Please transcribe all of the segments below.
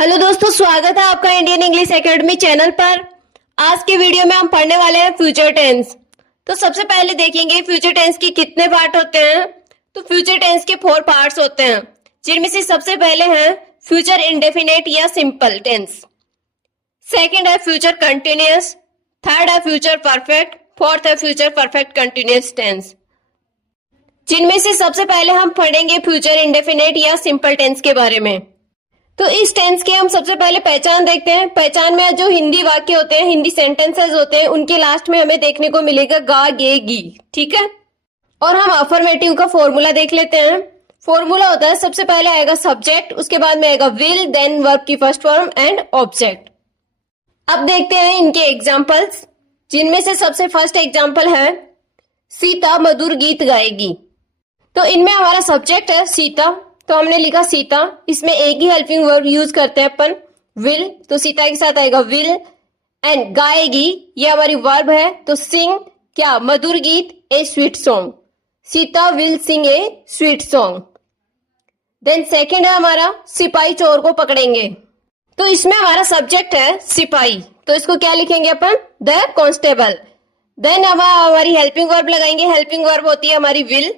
Hello दोस्तों, स्वागत है आपका इंडियन इंग्लिश एकेडमी चैनल पर। आज के वीडियो में हम पढ़ने वाले हैं फ्यूचर टेंस। तो सबसे पहले देखेंगे फ्यूचर टेंस के कितने पार्ट होते हैं। तो फ्यूचर टेंस के 4 पार्ट्स होते हैं, जिनमें से सबसे पहले है फ्यूचर इंडेफिनिट या सिंपल टेंस, सेकंड है फ्यूचर कंटिन्यूअस, थर्ड है फ्यूचर परफेक्ट, फोर्थ है फ्यूचर परफेक्ट कंटिन्यूअस टेंस। जिनमें से सबसे पहले हम पढ़ेंगे फ्यूचर इंडेफिनिट या सिंपल टेंस के बारे में। तो इस टेंस के हम सबसे पहले पहचान देखते हैं। पहचान में जो हिंदी वाक्य होते हैं, हिंदी सेंटेंसेस होते हैं, उनके लास्ट में हमें देखने को मिलेगा गा, गे, गी। ठीक है, और हम अफर्मेटिव का फॉर्मूला देख लेते हैं। फॉर्मूला होता है, सबसे पहले आएगा सब्जेक्ट, उसके बाद में आएगा विल, देन वर्ब की फर्स्ट फॉर्म एंड ऑब्जेक्ट। अब देखते हैं इनके एग्जाम्पल्स, जिनमें से सबसे फर्स्ट एग्जाम्पल है सीता मधुर गीत गाएगी। तो इनमें हमारा सब्जेक्ट है सीता, तो हमने लिखा सीता। इसमें एक ही हेल्पिंग वर्ब यूज करते हैं अपन, विल, तो सीता के साथ आएगा विल। एंड गाएगी, ये हमारी वर्ब है, तो सिंग क्या, मधुर गीत, a sweet song. Sita will sing a sweet song. Then second है हमारा सिपाही चोर को पकड़ेंगे। तो इसमें हमारा सब्जेक्ट है सिपाही, तो इसको क्या लिखेंगे अपन, द कांस्टेबल। देन हमारी हेल्पिंग वर्ब लगाएंगे, हेल्पिंग वर्ब होती है हमारी विल।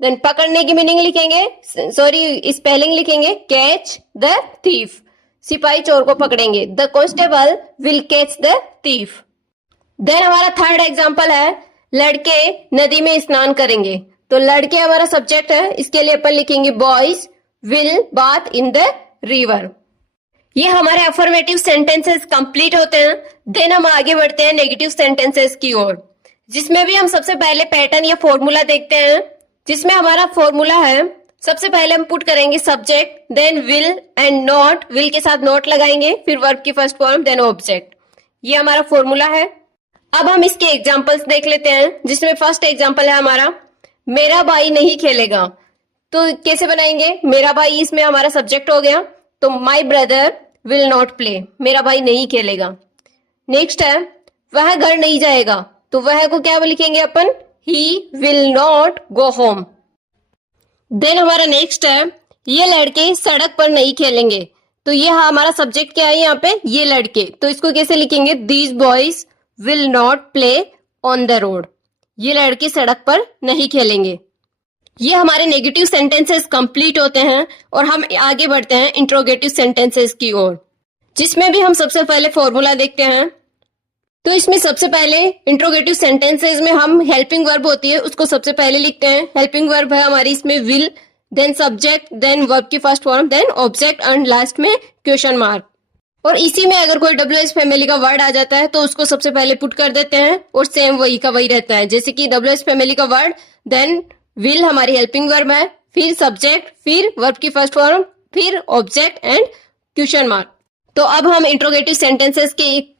देन पकड़ने की मीनिंग लिखेंगे, सॉरी स्पेलिंग लिखेंगे, कैच द थीफ। सिपाही चोर को पकड़ेंगे, the constable will catch the thief. Then हमारा थर्ड एग्जांपल है लड़के नदी में स्नान करेंगे। तो लड़के हमारा सब्जेक्ट है, इसके लिए अपन लिखेंगे boys will bath in the river. ये हमारे अफर्मेटिव सेंटेंसेस कंप्लीट होते हैं। देन हम आगे बढ़ते हैं नेगेटिव सेंटेंसेस की ओर, जिसमें भी हम सबसे पहले पैटर्न या फॉर्मूला देखते हैं। जिसमें हमारा फॉर्मूला है, सबसे पहले हम पुट करेंगे subject, then will and not, will के साथ नॉट लगाएंगे, फिर वर्ब की फर्स्ट फॉर्म, देन ऑब्जेक्ट। ये हमारा फॉर्मूला है। अब हम इसके एग्जांपल्स देख लेते हैं, जिसमें फर्स्ट एग्जांपल है हमारा मेरा भाई नहीं खेलेगा। तो कैसे बनाएंगे, मेरा भाई इसमें हमारा सब्जेक्ट हो गया, तो my brother will not play, मेरा भाई नहीं खेलेगा। नेक्स्ट है वह घर नहीं जाएगा, तो वह को क्या लिखेंगे अपन, he will not go home। Then हमारा नेक्स्ट है ये लड़के सड़क पर नहीं खेलेंगे। तो ये हमारा सब्जेक्ट क्या है यहाँ पे, ये लड़के, तो इसको कैसे लिखेंगे, these boys will not play on the road। ये लड़के सड़क पर नहीं खेलेंगे। ये हमारे नेगेटिव सेंटेंसेस कंप्लीट होते हैं और हम आगे बढ़ते हैं इंट्रोगेटिव सेंटेंसेस की ओर, जिसमें भी हम सबसे पहले फॉर्मूला देखते हैं। तो इसमें सबसे पहले इंट्रोगेटिव सेंटेंसेस में हम हेल्पिंग वर्ब होती है उसको सबसे पहले लिखते हैं। हेल्पिंग वर्ब है हमारी इसमें will, then subject, then verb की first form, then object and last में क्वेश्चन मार्क। और इसी में अगर कोई WH फैमिली का वर्ड आ जाता है तो उसको सबसे पहले पुट कर देते हैं और सेम वही का वही रहता है। जैसे कि WH फैमिली का वर्ड, देन विल हमारी हेल्पिंग वर्ब है, फिर सब्जेक्ट, फिर वर्ब की फर्स्ट फॉर्म, फिर ऑब्जेक्ट एंड क्वेश्चन मार्क। तो अब हम इंट्रोगेटिव सेंटेंसेस के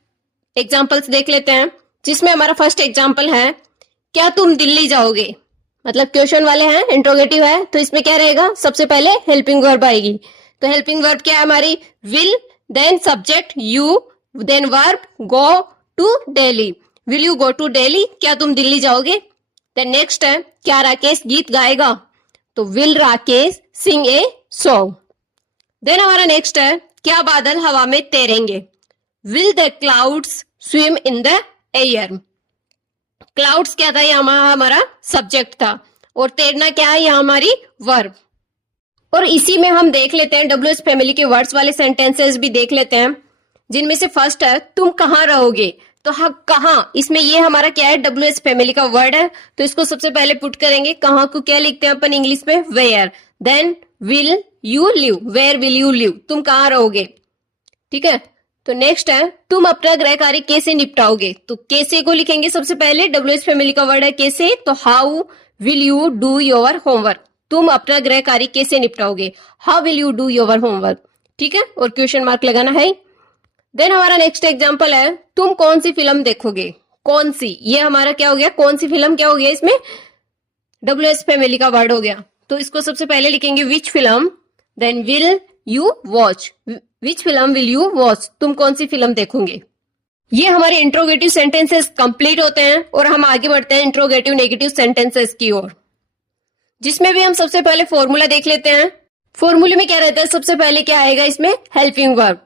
एग्जाम्पल्स देख लेते हैं, जिसमें हमारा फर्स्ट एग्जाम्पल है क्या तुम दिल्ली जाओगे। मतलब क्वेश्चन वाले हैं, इंट्रोगेटिव है, तो इसमें क्या रहेगा, सबसे पहले हेल्पिंग वर्ब आएगी। तो हेल्पिंग वर्ब क्या है हमारी, will, then subject you, then verb go to Delhi, will you go to Delhi, क्या तुम दिल्ली जाओगे। देन नेक्स्ट है क्या राकेश गीत गाएगा, तो will Rakesh sing a song. Then हमारा नेक्स्ट है क्या बादल हवा में तैरेंगे, will the clouds swim in the air. Clouds क्या था, यहाँ हमारा सब्जेक्ट था, और तैरना क्या है, यहाँ हमारी वर्ब। और इसी में हम देख लेते हैं WH फैमिली के वर्ड्स वाले सेंटेंसेस भी देख लेते हैं, जिनमें से फर्स्ट है तुम कहाँ रहोगे। तो हाँ, कहाँ, इसमें ये हमारा क्या है, WH फैमिली का वर्ड है, तो इसको सबसे पहले पुट करेंगे। कहाँ को क्या लिखते हैं अपन इंग्लिश में, where. Then will you live, where will you live, तुम कहाँ रहोगे। ठीक है, तो नेक्स्ट है तुम अपना गृह कार्य कैसे निपटाओगे। तो कैसे को लिखेंगे सबसे पहले, WH फैमिली का वर्ड है कैसे, तो how will you do your homework, तुम अपना गृह कार्य कैसे निपटाओगे, how will you do your homework. ठीक है, और क्वेश्चन मार्क लगाना है। देन हमारा नेक्स्ट एग्जांपल है तुम कौन सी फिल्म देखोगे, कौन सी, ये हमारा क्या हो गया, कौन सी फिल्म क्या हो गया, इसमें WH फैमिली का वर्ड हो गया, तो इसको सबसे पहले लिखेंगे which film, then will you watch, which film will you watch, तुम कौन सी फिल्म देखोगे। ये हमारे इंट्रोगेटिव सेंटेंसेस कंप्लीट होते हैं और हम आगे बढ़ते हैं इंट्रोगेटिव नेगेटिव सेंटेंसेस की ओर, जिसमें भी हम सबसे पहले फॉर्मूला देख लेते हैं। फॉर्मूले में क्या रहता है, सबसे पहले क्या आएगा इसमें, हेल्पिंग वर्ब,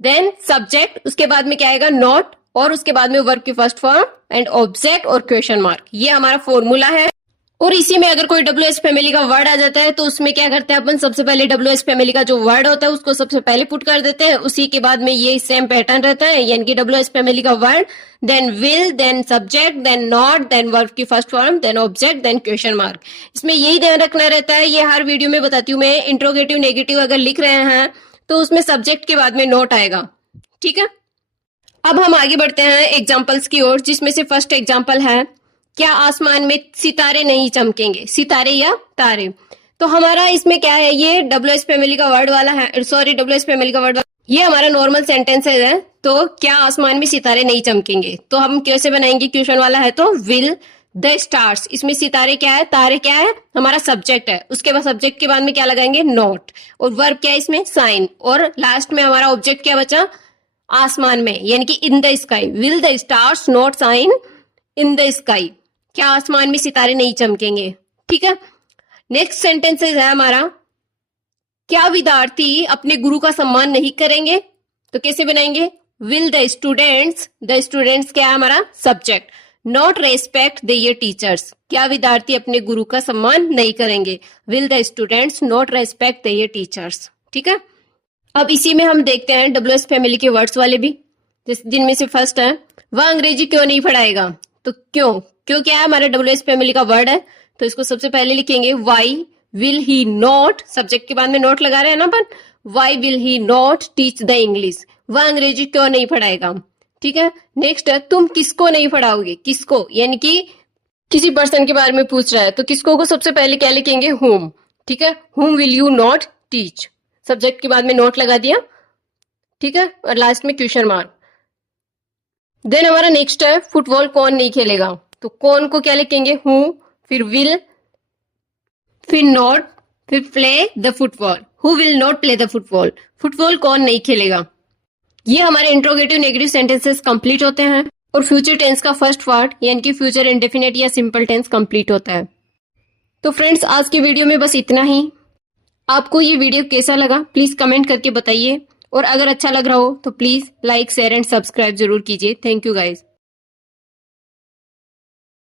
देन सब्जेक्ट, उसके बाद में क्या आएगा, नॉट, और उसके बाद में वर्ब की फर्स्ट फॉर्म एंड ऑब्जेक्ट और क्वेश्चन मार्क। ये हमारा फॉर्मूला है। और इसी में अगर कोई WH फैमिली का वर्ड आ जाता है तो उसमें क्या करते हैं अपन, सबसे पहले WH फैमिली का जो वर्ड होता है उसको सबसे पहले पुट कर देते हैं, उसी के बाद में ये सेम पैटर्न रहता है, यानी कि WH फैमिली का word, then will, then subject, then not, then verb की first form, then object, then question mark. इसमें यही ध्यान रखना रहता है, ये हर वीडियो में बताती हूँ मैं, इंट्रोगेटिव नेगेटिव अगर लिख रहे हैं तो उसमें सब्जेक्ट के बाद में नॉट आएगा, ठीक है। अब हम आगे बढ़ते हैं एग्जाम्पल्स की ओर, जिसमें से फर्स्ट एग्जाम्पल है, क्या आसमान में सितारे नहीं चमकेंगे, सितारे या तारे। तो हमारा इसमें क्या है, ये WH फैमिली का वर्ड वाला है, सॉरी WH फैमिली का वर्ड, ये हमारा नॉर्मल सेंटेंस है। तो क्या आसमान में सितारे नहीं चमकेंगे, तो हम कैसे बनाएंगे, क्वेश्चन वाला है तो विल द स्टार्स, इसमें सितारे क्या है, तारे क्या है, हमारा सब्जेक्ट है, उसके बाद सब्जेक्ट के बाद में क्या लगाएंगे, नॉट, और वर्ब क्या है इसमें, साइन, और लास्ट में हमारा ऑब्जेक्ट क्या बचा, आसमान में, यानी कि in the sky, will the stars not shine in the sky, क्या आसमान में सितारे नहीं चमकेंगे, ठीक है। नेक्स्ट सेंटेंसेस है हमारा, क्या विद्यार्थी अपने गुरु का सम्मान नहीं करेंगे, तो कैसे बनाएंगे, विल द स्टूडेंट्स क्या है हमारा subject, not respect there teachers, क्या विद्यार्थी अपने गुरु का सम्मान नहीं करेंगे, will the students not respect there teachers, ठीक है। अब इसी में हम देखते हैं WH फैमिली के वर्ड्स वाले भी, जिनमें से फर्स्ट है, वह अंग्रेजी क्यों नहीं पढ़ाएगा, तो क्यों क्या है हमारा WH फैमिली का वर्ड है, तो इसको सबसे पहले लिखेंगे why will he not, subject के बाद में नॉट लगा रहे हैं ना अपन, why will he not teach the English, वह अंग्रेजी क्यों नहीं पढ़ाएगा, ठीक है। नेक्स्ट है, तुम किसको नहीं पढ़ाओगे, किसको यानी कि किसी पर्सन के बारे में पूछ रहा है, तो किसको को सबसे पहले क्या लिखेंगे, होम, ठीक है, home will you not teach, subject के बाद में नोट लगा दिया, ठीक है, और लास्ट में क्वेश्चन मार्क। देन हमारा नेक्स्ट है, फुटबॉल कौन नहीं खेलेगा, तो कौन को क्या लिखेंगे, हु, फिर विल, फिर नॉट, फिर play the football, who will not play the football, football कौन नहीं खेलेगा। ये हमारे इंट्रोगेटिव नेगेटिव सेंटेंसेस कंप्लीट होते हैं, और फ्यूचर टेंस का फर्स्ट पार्ट यानी कि फ्यूचर इंडेफिनिट या सिंपल टेंस कंप्लीट होता है। तो फ्रेंड्स, आज की वीडियो में बस इतना ही। आपको ये वीडियो कैसा लगा प्लीज कमेंट करके बताइए, और अगर अच्छा लग रहा हो तो please like share and subscribe जरूर कीजिए। Thank you guys.